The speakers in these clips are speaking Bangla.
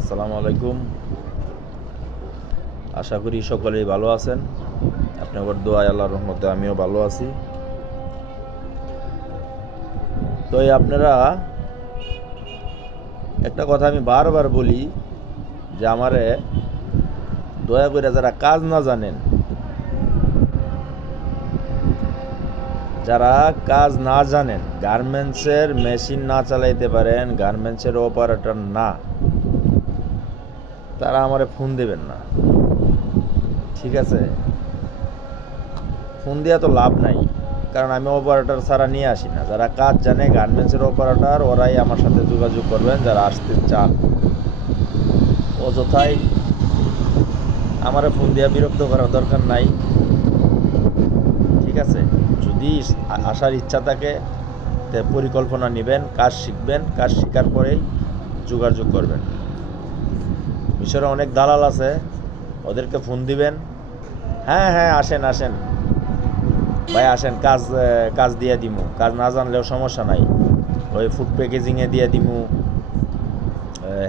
আসসালামু আলাইকুম। আশা করি সকলেই ভালো আছেন। আপনার দোয়ায় আল্লাহর রহমতে আমিও ভালো আছি। তো আপনারা একটা কথা আমি বারবার বলি যে আমারে দয়া করে যারা কাজ না জানেন, যারা কাজ না জানেন গার্মেন্টসের মেশিন না চালাইতে পারেন গার্মেন্টসের অপারেটর না তারা আমারে ফোন দেবেন না। ঠিক আছে? ফোন দেওয়া তো লাভ নাই, কারণ আমি অপারেটর ছাড়া নিয়ে আসি না। যারা কাজ জানে গার্মেন্টসের অপারেটর ওরাই আমার সাথে যোগাযোগ করবেন, যারা আসতে চান। অযথাই আমার ফোন দেওয়া বিরক্ত করার দরকার নাই। ঠিক আছে? যদি আসার ইচ্ছা থাকে পরিকল্পনা নেবেন, কাজ শিখবেন, কাজ শেখার পরেই যোগাযোগ করবেন। মিশরে অনেক দালাল আছে, ওদেরকে ফোন দিবেন। হ্যাঁ হ্যাঁ আসেন আসেন। ভাই, আসেন, কাজ কাজ দিয়ে দিমু। কাজ না জানলেও সমস্যা নাই। ওই ফুড প্যাকেজিংয়ে দিয়ে দিমু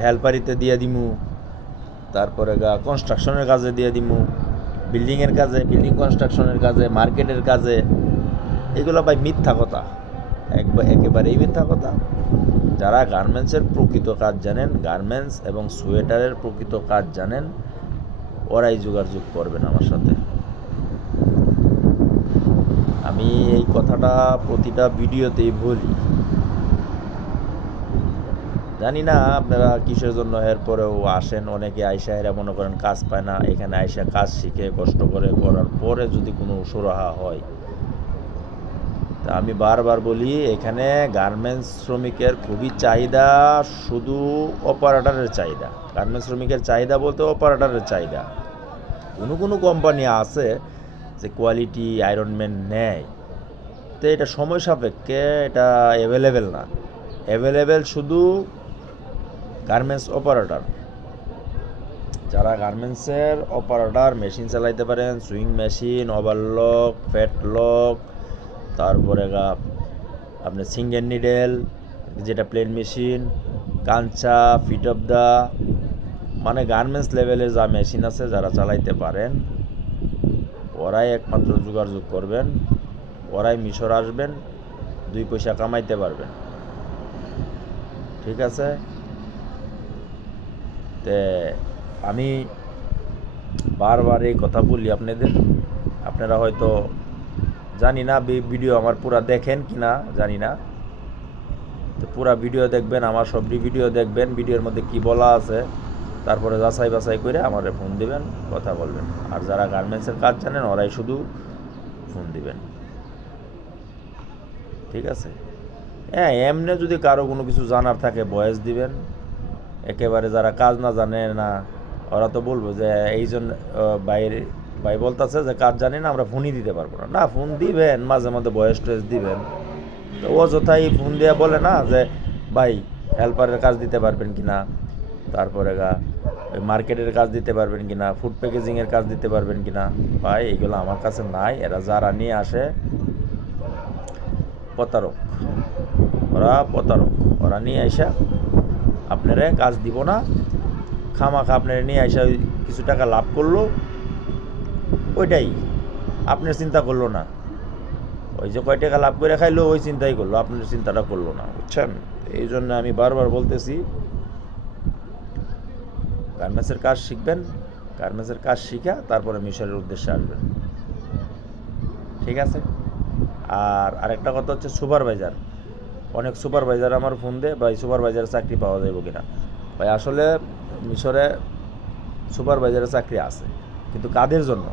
হেল্পারিতে দিয়ে দিমু। তারপরে গা কনস্ট্রাকশনের কাজে দিয়ে দিমু। বিল্ডিংয়ের কাজে বিল্ডিং কনস্ট্রাকশনের কাজে মার্কেটের কাজে। এগুলো ভাই মিথ্যা কথা। একবার একেবারেই মিথ্যা কথা। যারা গার্মেন্টসের প্রকৃত কাজ জানেন, গার্মেন্টস এবং সোয়েটারের প্রকৃত কাজ জানেন, ওরাই যোগাযোগ করবেন আমার সাথে। আমি এই কথাটা প্রতিটা ভিডিওতেই বলি। জানি না আপনারা কিসের জন্য এরপরেও আসেন, অনেকে আইসা এরা মনে করেন কাজ পায় না, এখানে আইসা কাজ শিখে, কষ্ট করে করার পরে যদি কোনো সুরাহা হয় তা আমি বারবার বলি, এখানে গার্মেন্টস শ্রমিকের খুবই চাহিদা, শুধু অপারেটরের চাহিদা। গার্মেন্টস শ্রমিকের চাহিদা বলতে অপারেটরের চাহিদা। কোনো কোনো কোম্পানি আছে যে কোয়ালিটি আয়রনম্যান নেয়, তো এটা সময় সাপেক্ষে এটা অ্যাভেলেবেল না। অ্যাভেলেবেল শুধু গার্মেন্টস অপারেটর যারা গার্মেন্টসের অপারেটর মেশিন চালাইতে পারেন সুইং মেশিন ওভারলক ফ্যাটলক তারপরে গা আপনি সিঙ্গেল নিডেল, যেটা প্লেন মেশিন, কাঞ্চা, ফিট অফ দা মানে গার্মেন্টস লেভেলের যা মেশিন আছে যারা চালাইতে পারেন, ওরাই একমাত্র যোগাযোগ করবেন, ওরাই মিশর আসবেন, দুই পয়সা কামাইতে পারবেন। ঠিক আছে? তে আমি বারবার এই কথা বলি আপনাদের। আপনারা হয়তো জানি না ভিডিও আমার পুরা দেখেন কি না, জানি না। তো পুরা ভিডিও দেখবেন, আমার সবটি ভিডিও দেখবেন, ভিডিওর মধ্যে কি বলা আছে। তারপরে যাচাই বাছাই করে আমারে ফোন দিবেন, কথা বলবেন। আর যারা গার্মেন্টসের কাজ জানেন, ওরাই শুধু ফোন দিবেন। ঠিক আছে? হ্যাঁ এমনি যদি কারও কোনো কিছু জানার থাকে, বয়স দিবেন। একেবারে যারা কাজ না জানে না, ওরা তো বলব যে, এই জন্য বাইরে ভাই বলতেছে যে কাজ জানি না, আমরা ফোনই দিতে পারব না। না, ফোন দিবেন, মাঝে মধ্যে বয়স টয়েস দিবেন। তো অযথাই ফোন দিয়ে বলে না যে, ভাই হেল্পারের কাজ দিতে পারবেন কি না? তারপরে গা মার্কেটের কাজ দিতে পারবেন কি না? ফুড প্যাকেজিংয়ের কাজ দিতে পারবেন কি না? ভাই, এগুলো আমার কাছে নাই। এরা যারা নিয়ে আসে, প্রতারক। ওরা প্রতারক। ওরা নিয়ে আইসা আপনারা কাজ দিব না। খামাখা আপনারা নিয়ে ওই কিছু টাকা লাভ করল। ওইটাই। আপনার চিন্তা করল না। ওই যে কয় টাকা লাভ করে খাইলো, ওই চিন্তাই করল, আপনার চিন্তাটা করল না, বুঝছেন? এই জন্য আমি বারবার বলতেছি, গার্মেন্টসের কাজ শিখবেন, গার্মেন্টসের কাজ শিখা তারপরে মিশরের উদ্দেশ্যে আসবেন। ঠিক আছে? আর আরেকটা কথা হচ্ছে সুপারভাইজার। অনেক সুপারভাইজার আমার ফোন দেয়, ভাই, সুপারভাইজারের চাকরি পাওয়া যাবে কিনা? ভাই, আসলে মিশরে সুপারভাইজারের চাকরি আছে, কিন্তু কাদের জন্য?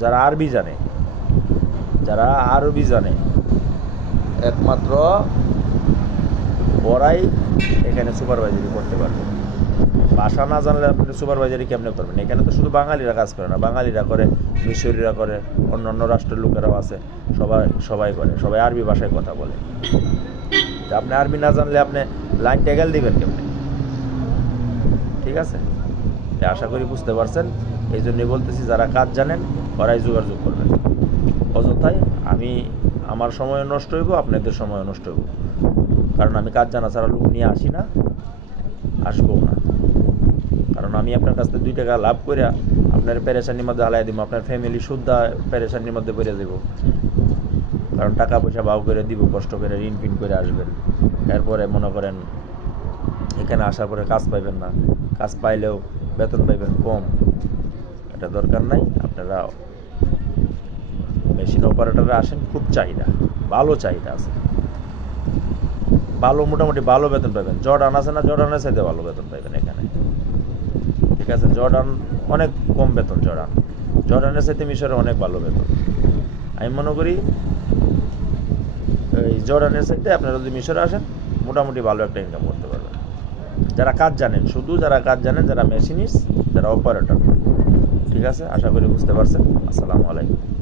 যারা আরবি জানে, যারা আরবি জানে, একমাত্র ওরাই এখানে সুপারভাইজারি করতে পারবে। ভাষা না জানলে আপনি সুপারভাইজারি কেমনে করবেন? এখানে তো শুধু বাঙালিরা কাজ করে না, বাঙালিরা করে মিশরীরা করে অন্য অন্য রাষ্ট্রের লোকেরাও আছে, সবাই সবাই করে, সবাই আরবি ভাষায় কথা বলে। আপনি আরবি না জানলে আপনি লাইন ট্যাগেল দিবেন কেমনে? ঠিক আছে? আশা করি বুঝতে পারছেন। এই জন্যই বলতেছি, যারা কাজ জানেন, ওরাই যোগাযোগ করবেন। অযথায় আমি, আমার সময় নষ্ট হইব, আপনাদের সময় নষ্ট হইব। কারণ আমি কাজ জানা ছাড়া লোক নিয়ে আসি না, আসব না। কারণ আমি আপনার কাছ থেকে দুই টাকা লাভ করে আপনার পেরেশানির মধ্যে হালাই দিব, আপনার ফ্যামিলি শুদ্ধা পেরেশানির মধ্যে পড়ে দেবো। কারণ টাকা পয়সা বাউ করে দিব, কষ্ট করে ঋণ ফিন করে আসবেন। এরপরে মনে করেন, এখানে আসার পরে কাজ পাইবেন না। কাজ পাইলেও বেতন পাইবেন কম, এটা দরকার নাই, আপনারা মেশিন অপারেটরে আসেন, খুব চাহিদা, ভালো চাহিদা আছে। ভালো, মোটামুটি ভালো বেতন পাবেন জর্ডান আছে না, জর্ডানের সাথে ভালো বেতন পাবেন এখানে। ঠিক আছে, জর্ডান, অনেক কম বেতন জর্ডান। জর্ডানের সাথে মিশরে অনেক ভালো বেতন। আমি মনে করি, এই জর্ডানের সাথে আপনারা যদি মিশরে আসেন, মোটামুটি ভালো একটা ইনকাম করতে পারবেন। যারা কাজ জানেন, শুধু যারা কাজ জানেন, যারা মেশিনিস্ট যারা অপারেটর ঠিক আছে? আশা করি বুঝতে পারছেন। আসসালামু আলাইকুম।